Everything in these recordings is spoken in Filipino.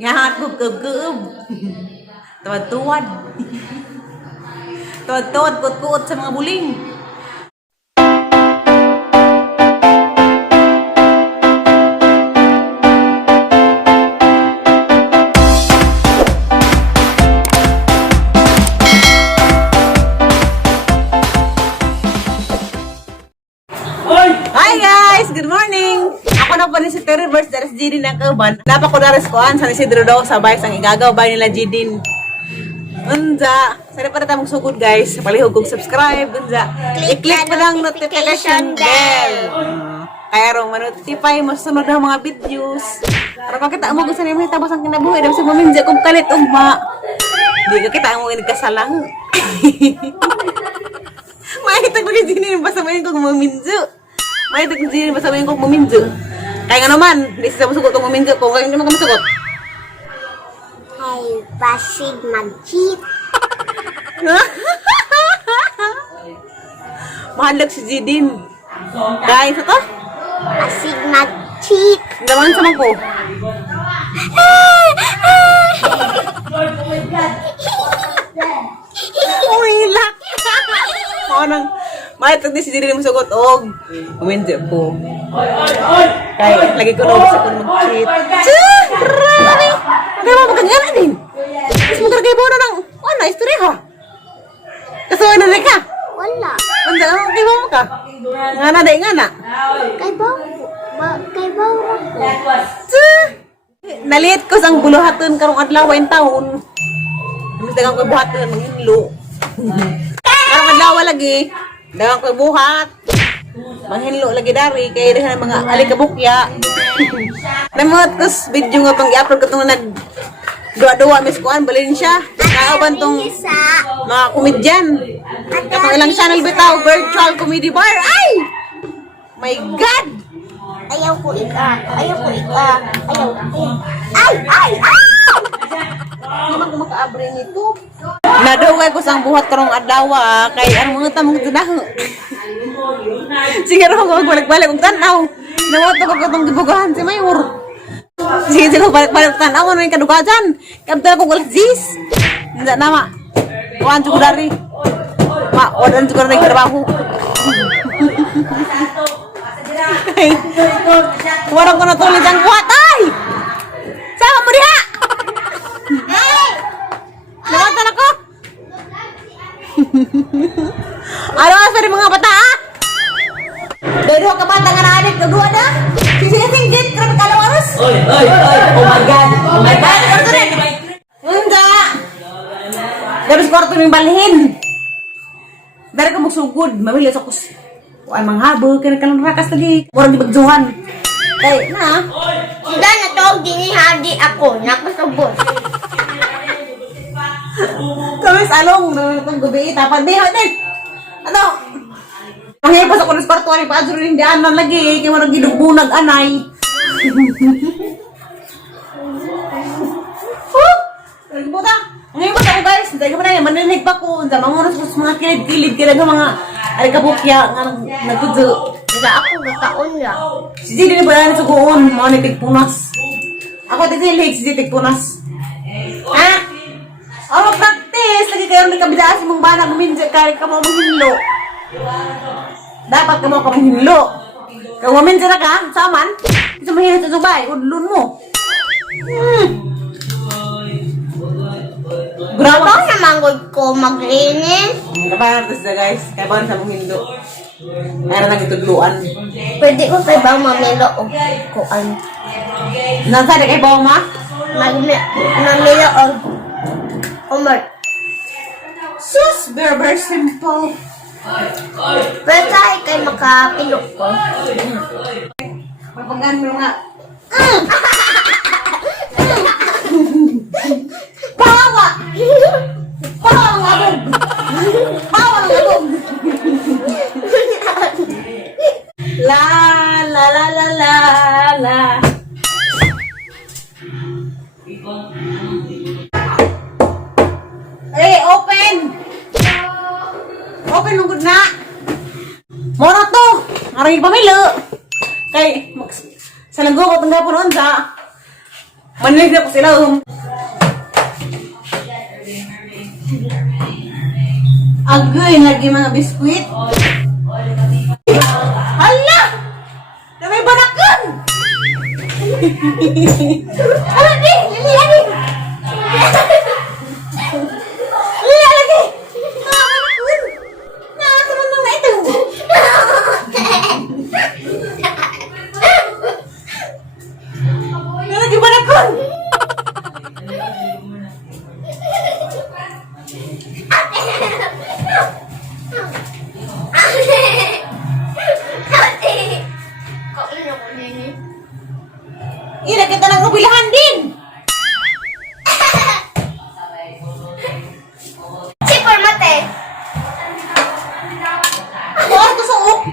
Ngahat ko gub-gub. Tuwad-tuwad. Tuwad-tuwad, kuot-kuot sa mga buling. Hi guys! Good morning! Ako na po ni si Terreverse dari si Jidin ng Kauban. Dapat ko dari kuan sa Isidro daw sa bayas ang igagaw bay nila Jidin. Unza, sana pa tayo magsugod guys. Palihog kong subscribe. Unza, i-click pa lang notification bell. Kaya rong ma-notify mo sunod ng mga videos. Para makita mo kung saan yung tabas ang kinabuhi. Dahil sa maminja kong kalit ugma. Di ka kita mo inigkasalang. Makita ko ni Jidin basta mayin kong maminjo. May tignan ba sabihin kong muminjo? Kaya nga naman, hindi siya masugot kong muminjo. Kung kaya naman ka masugot. Ay, basig mag-cheat. Mahalag si Jidin. Guys, ito? Basig mag-cheat. Gaman sa ko. Umilak. Oo nang, mahal si Jidin masugot. Og, muminjo ko. Kaya, lagi ko na gusto kong mag-cheat. Grabe! Kaya mo magkagana din. Tapos magkagay mo na ng, ano, istorya ha? Kasuwa na rin ka? Wala. Wanda, kay mo ka? Nga na, day nga na. Kay Baw ako. Naliit ko sang buluhaton karong adlaw en taon. Mas dagang ko buhaton ng hinlo. Karong adlaw lagi, dagang ko buhat. Manghinlo lagi dari kay diha mga alikabukya. Namot kus video nga pang i-upload ko tong nag duwa-duwa mis kuan Valencia. Kauban tong mga komedyan. Katong ilang channel bitaw, virtual comedy bar. Ay! My God! Ayaw ko ika. Ayaw ko. Ay! Hindi man ko makaabre nito. Nadugay ko sang buhat karong adlaw kay ang mga tamong tunaho. Sige ro ko balik-balik og tanaw. Namoto ko katong gibugahan si Mayor. Sige balik-balik tanaw ano yung kadugajan. Kabdala ko alas 10. Hindi nama. Kuan jud dari. Wadan jud dari trabaho. Warang ko na tuloy ang buhat ay. Sama mo diha. Nawasan ako. Ano sa mga bata ah? Dado ka bata nga na-addict na duwa na? Sising-singgit, grabe kalawaros. Oy! Oh my God! Hindi! Daros kwarto ng balhin. Dari ka magsugod, mamili sa kus. Kuan manghabol, kaya rakas lagi. Murang dibagduhan. Kaya na. Sila na to, dinihadi ako. Nakusubos. Kami salong, itong gabi, tapad din. Ano? Mahirap sa kulis kwarto, pa adro rin dianan lagi. Kaya marang gidugbunag anay. Buta, ngayon pa ako guys, dahil ka pa na yan, maninig pa ko, sa mga kilid-kilid, kaya mga alikabukya, nga nagkudyo. Wala ako gakaon na. Si Jidin na pala nasugoon, mga nitigpunas. Ako titilig, si Jidin tigpunas. Ha? Oh, practice, lagi kayo may kabilaan sa mong bana, guminja, kaya ka mo manghinlo. Dapat ka mo manghinlo. Kaya guminja na ka, saman, isa mahirap sa subay, udlun mo. Grabe naman ko maglinis. Kapahan natin sila guys, kaya ba sa mong hindo? Kaya lang itudluan. Pwede ko kay Baw mamilo o kuan. Nasa na kay bawang ma? Mamilo o umar. Sus, very simple. Pero tayo kay makapilok ko. Mapanggan mo nga. Pawa! Pawa ang abog! Pawa ang abog! La la la la la la. Hey, open! Open lungkod na! Mora to! Arang ipamilo! Kay, sa langgo ko tangga po noon sa Manilig na po sila. Agoy, lagi mga biskwit. Hala! Na may banakan! Ano di? Lilia di. Liya lagi! Nakakamakun! Nakakaroon na ito! Na lagi banakan! Ina kita ng kabilahan din! Sipor mate. Ako ang tusok!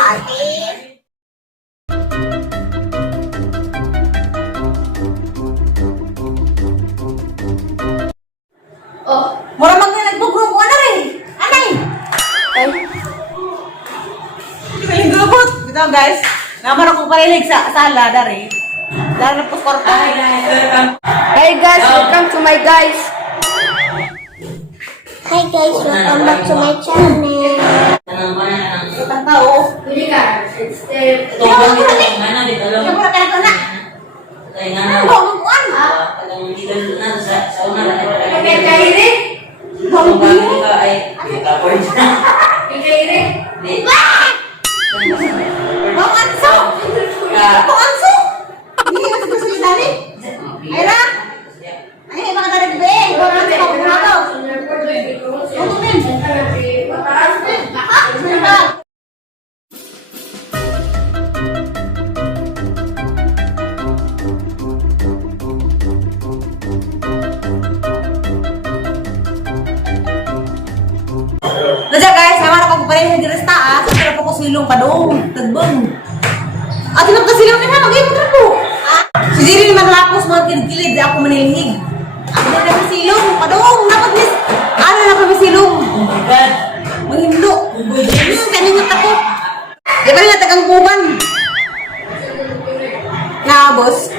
Ate. Mura mga nagbugrong ko na rin! Anay! Ay, gabot! Ito guys, naman akong palilig sa sala, dari. Dari na po korto. Hey guys, welcome to my guys. Hi guys, welcome back to my channel. Itang tao. Kaya mo na kaya ito na. Ano ba ang buwan? Bang anso! Bang anso! Hindi ka sa dali. Ay na! Ay, mga dari be! Bang anso ka kumado! Tutunin! Sebentar! Naja guys, naman ako pareho di resta sa pero ko silong pa dong, tagbong. At tinap ka silong na mag-ibig ka po. Si Jiri naman lapos mga kilid-kilid ako manilihig. Ako na kami silong, pa dong, dapat mis. Ano na kami silong? Manghindo. Kaningat ako. Di ba nga tagang kuban? Nga, boss.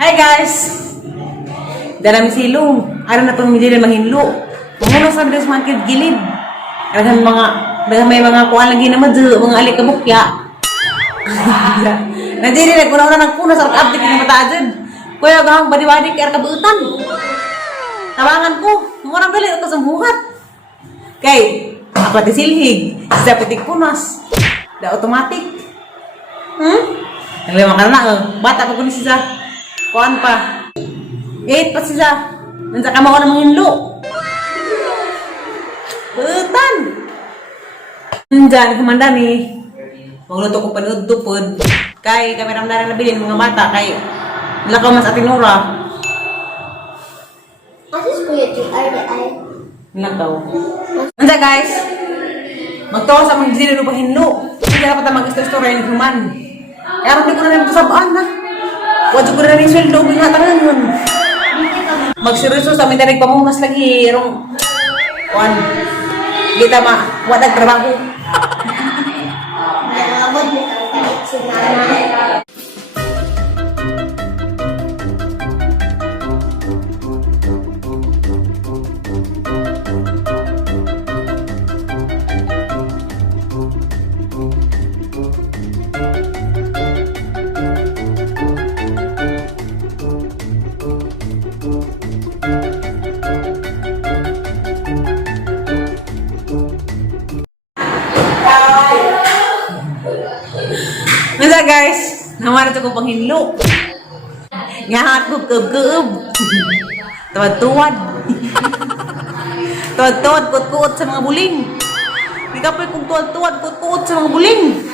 Hi guys! Darami silong. Araw na pamilya na mahinlo. Mga sabi na sa mga gilid. Daghang may mga kuha lagi na madyo, mga alikabukya. Nadiri na, kuna-una nagpuna sa update na mataadyan. Kuya gahang badi-badi kaya kabuutan. Tawangan ko, mga orang dali ito sa buhat. Kay, ako ti silhig, sa pitik punas. Da automatic. Ang lima ka na, bata pa ko ni siya. Kuan pa. 8 pa siya. Nansa ka mo na mga hinlo. Buutan. Diyan, kumanda ni. Magluto ko panood-tupod. Kay kami ramdaran na bilin mga bata. Kay lakaw mas atinura. Asis kuya di ay. Lakaw. Nansa guys. Magtawa sa mga ginilo pa hinlo. Hindi na pa mag-istorya yung human. Kaya hindi ko na nang kusabaan na. Wadyo ko na rin sweldo, bingatangan yun. Magseryoso sa amin na nagpamunas lagi. Kuan. Kita ma, wadag trabaho. Nalabot mo kang palit si mama. Nasa guys, naman ito ko pang hinlo. Ngahat ko kub-kub. Tuwad-tuwad. Tuwad-tuwad, kut-kut sa mga buling. Di ka pa kung tuwad-tuwad, kut-kut sa mga buling.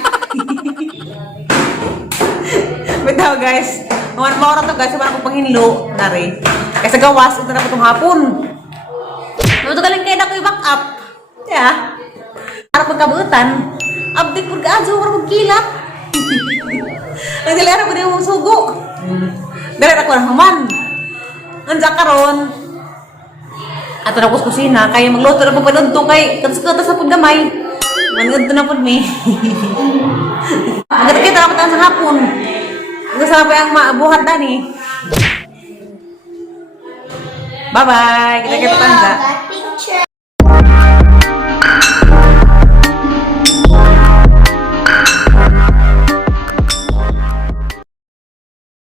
Bitaw guys, Maura to guys, sa akong panghinlo, nari. Kaya sa gawas, ito na po itong hapon. Ito galing kayo na ko i-back up. Yeah. Para pagkabutan, update po ka, so para magkilat. Nagdala ko din yung sugo. Dala ako ng human. Nandiyan karon. Ato na ko sa kusina, kaya magluto na po panunto kay katas-katas na po gamay. Manunto na po mi. Agad kita na po sa hapon. Gusto na po yung buhat na ni. Bye-bye. Kita-kita tanda. Picture.